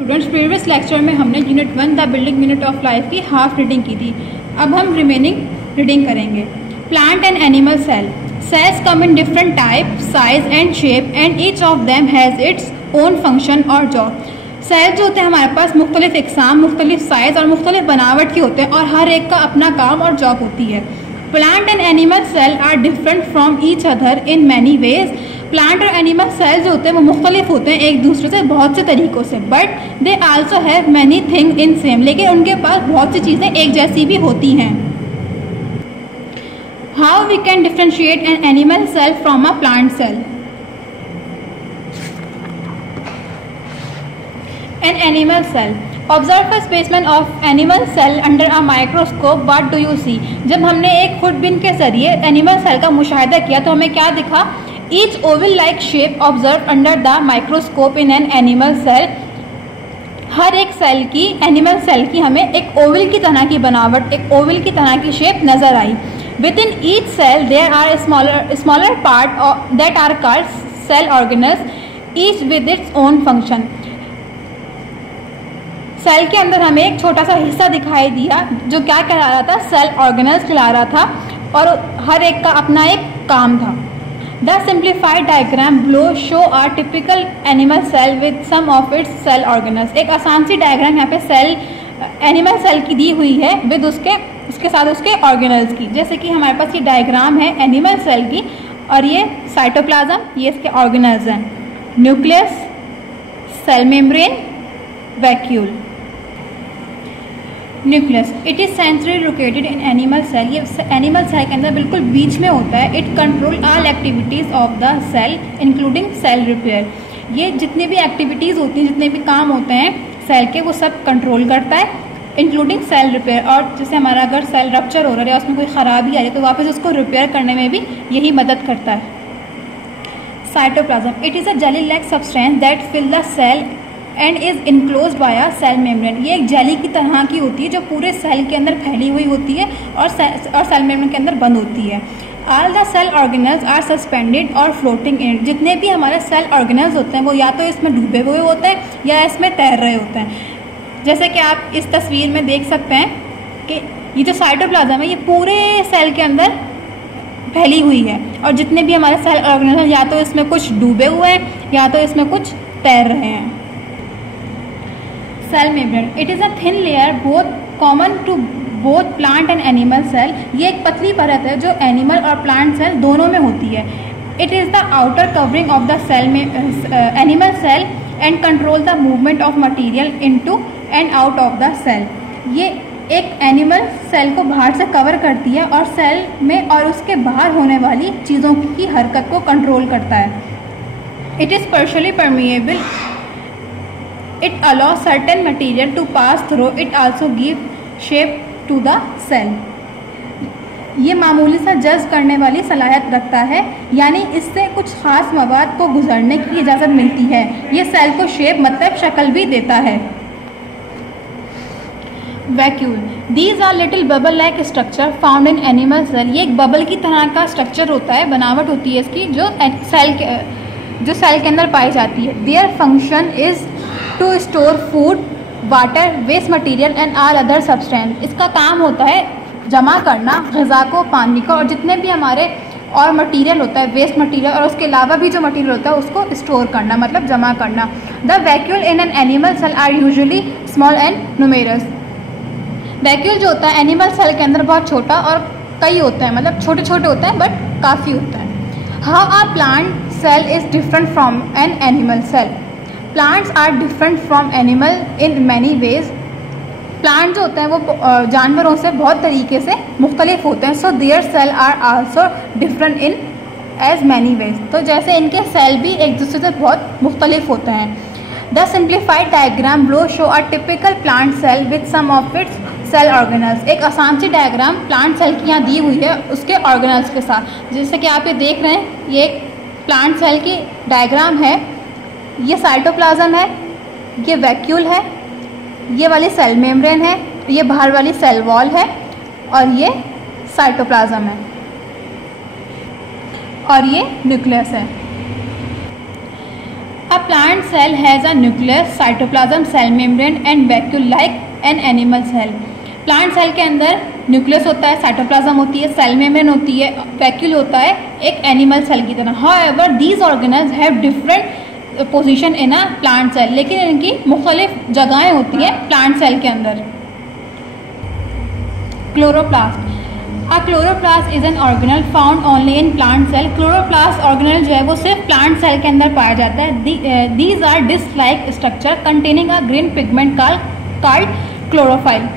Students, previous lecture में हमने unit 1 the building unit of life की हाफ रीडिंग की थी। अब हम रिमेनिंग रीडिंग करेंगे। Plant and animal cell. Cells come in different type, size and shape and each of them has its own function और job. Cell जो होते हैं हमारे पास मुख्तलिफ इकसाम, मुख्तलिफ साइज़ और मुख्तलिफ बनावट के होते हैं और हर एक का अपना काम और जॉब होती है। Plant and animal cell are different from each other in many ways. Plant और एनिमल सेल्स जो होते हैं वो मुख्तलिफ होते हैं एक दूसरे से बहुत से तरीक़ों से, but they also have many thing in same, लेकिन उनके पास बहुत सी चीज़ें एक जैसी भी होती हैं। How we can differentiate an animal cell from a plant cell. An animal cell. Observe a specimen of animal cell under a microscope. What do you see? जब हमने एक खुरबीन के जरिए एनिमल सेल का मुशाहिदा किया तो हमें क्या दिखा? Each oval-like shape observed under the microscope in an animal cell. हर एक सेल की, एनिमल सेल की हमें एक ओवल की तरह की बनावट, एक ओवल की तरह की शेप नजर आई। Within each cell there are smaller part that are called cell organelles, each with its own function. Cell के अंदर हमें एक छोटा सा हिस्सा दिखाई दिया जो क्या कहला रहा था? सेल ऑर्गेनल्स कहला रहा था और हर एक का अपना एक काम था। The simplified diagram below show a typical animal cell with some of its cell organelles. एक आसान सी डायग्राम यहाँ पे सेल, एनिमल सेल की दी हुई है विद उसके साथ उसके ऑर्गेनल्स की। जैसे कि हमारे पास ये डायग्राम है एनिमल सेल की और ये साइटोप्लाज्म, ये इसके ऑर्गेनल्स हैं। Nucleus, cell membrane, vacuole. Nucleus, it is centrally located in animal cell. ये एनिमल सेल के अंदर बिल्कुल बीच में होता है। It control all activities of the cell including cell repair. ये जितनी भी एक्टिविटीज़ होती हैं, जितने भी काम होते हैं सेल के, वो सब कंट्रोल करता है इंक्लूडिंग सेल रिपेयर। और जैसे हमारा अगर सेल रप्चर हो रहा है या उसमें कोई ख़राबी आ रही है तो वापस उसको रिपेयर करने में भी यही मदद करता है। Cytoplasm, it is a jelly like substance that fill the cell and is enclose by a cell membrane. ये एक जेली की तरह की होती है जो पूरे सेल के अंदर फैली हुई होती है और सेल मेम्ब्रेन के अंदर बंद होती है। All the cell organelles are suspended और फ्लोटिंग इन। जितने भी हमारे सेल ऑर्गेनल्स होते हैं वो या तो इसमें डूबे हुए होते हैं या इसमें तैर रहे होते हैं। जैसे कि आप इस तस्वीर में देख सकते हैं कि ये जो साइटोप्लाज्म है ये पूरे सेल के अंदर फैली हुई है और जितने भी हमारे सेल ऑर्गेनल्स या तो इसमें कुछ डूबे हुए हैं या तो इसमें कुछ तैर रहे हैं। Cell membrane, it is a thin layer both common to both plant and animal cell. ये एक पतली परत है जो एनिमल और प्लांट सेल दोनों में होती है। It is the outer covering of the cell में animal cell and control the movement of material into and out of the cell. ये एक एनिमल सेल को बाहर से कवर करती है और सेल में और उसके बाहर होने वाली चीज़ों की हरकत को कंट्रोल करता है। It is partially permeable. It allows certain material to pass through. It also gives shape to the cell. ये मामूली सा जज्ब करने वाली सलाहियत रखता है, यानी इससे कुछ खास मवाद को गुजरने की इजाज़त मिलती है। ये सेल को शेप मतलब शक्ल भी देता है। Vacuole, these are little bubble like structure found in animal cell. ये एक बबल की तरह का स्ट्रक्चर होता है, बनावट होती है इसकी जो सेल के अंदर पाई जाती है। There function is to store food, water, waste material and all other substance. इसका काम होता है जमा करना ग़िज़ा को, पानी को और जितने भी हमारे और मटीरियल होता है, वेस्ट मटीरियल और उसके अलावा भी जो मटीरियल होता है उसको स्टोर करना मतलब जमा करना। The vacuole in an animal cell are usually small and numerous. Vacuole जो होता है एनिमल सेल के अंदर बहुत छोटा और कई होते हैं, मतलब छोटे छोटे होते हैं बट काफ़ी होता है। How a plant cell is different from an animal cell. Plants are different from animal in many ways. Plant जो होते हैं वो जानवरों से बहुत तरीके से मुख्तलिफ होते हैं। So their cell are also different in as many ways. तो जैसे इनके सेल भी एक दूसरे से बहुत मुख्तलिफ होते हैं। The simplified diagram below show a typical plant cell with some of its cell organelles. एक आसान सी डायग्राम प्लांट सेल की यहाँ दी हुई है उसके ऑर्गेनल्स के साथ। जैसे कि आप ये देख रहे हैं, ये एक प्लांट सेल की डायग्राम है। ये साइटोप्लाज्म है, ये वैक्यूल है, ये वाली सेल मेम्ब्रेन है, ये बाहर वाली सेल वॉल है और ये साइटोप्लाज्म है और ये न्यूक्लियस है। A plant cell has a nucleus, cytoplasm, cell membrane and vacuole like an animal cell. Plant cell के अंदर न्यूक्लियस होता है, साइटोप्लाज्म होती है, सेल मेम्ब्रेन होती है, वैक्यूल होता है एक एनिमल सेल की तरह। However these organelles have different position in a plant cell, लेकिन इनकी मुख्तलिफ जगहें होती हैं प्लांट सेल के अंदर। Chloroplast. A chloroplast is an organelle found only in plant cell. Chloroplast organelle जो है वो सिर्फ प्लांट सेल के अंदर पाया जाता है। These are disc like structure containing a green pigment called chlorophyll.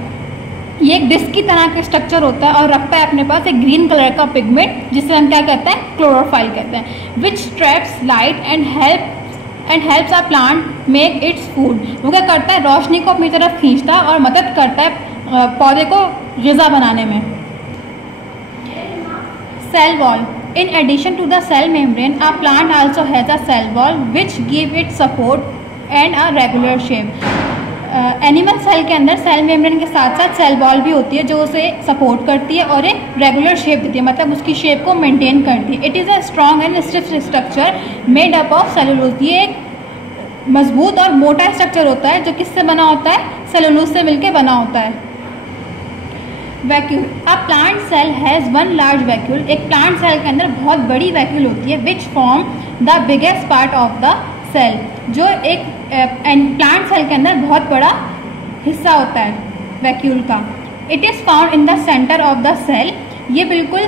ये एक डिस्क की तरह का स्ट्रक्चर होता है और रखता है अपने पास एक ग्रीन कलर का पिगमेंट, जिसे हम क्या कहते हैं, क्लोरोफाइल कहते हैं। Which traps light and helps a plant make its food. वो क्या करता है, रोशनी को अपनी तरफ खींचता है और मदद करता है पौधे को ग़िज़ा बनाने में। Cell wall. In addition to the cell membrane a plant also has a cell wall which give it support and a regular shape. Animal cell के अंदर सेल मेम्ब्रेन के साथ साथ सेल वॉल भी होती है जो उसे सपोर्ट करती है और एक रेगुलर शेप देती है, मतलब उसकी शेप को मेंटेन करती है। It is a strong and stiff structure made up of cellulose. ये एक मजबूत और मोटा स्ट्रक्चर होता है जो किससे बना होता है, सेलुलोज से मिलकर बना होता है। Vacuole. A plant cell has one large vacuole. एक प्लांट सेल के अंदर बहुत बड़ी वैक्यूल होती है which form the biggest part of the cell, जो एक प्लांट सेल के अंदर बहुत बड़ा हिस्सा होता है वैक्यूल का। It is found in the centre of the cell. ये बिल्कुल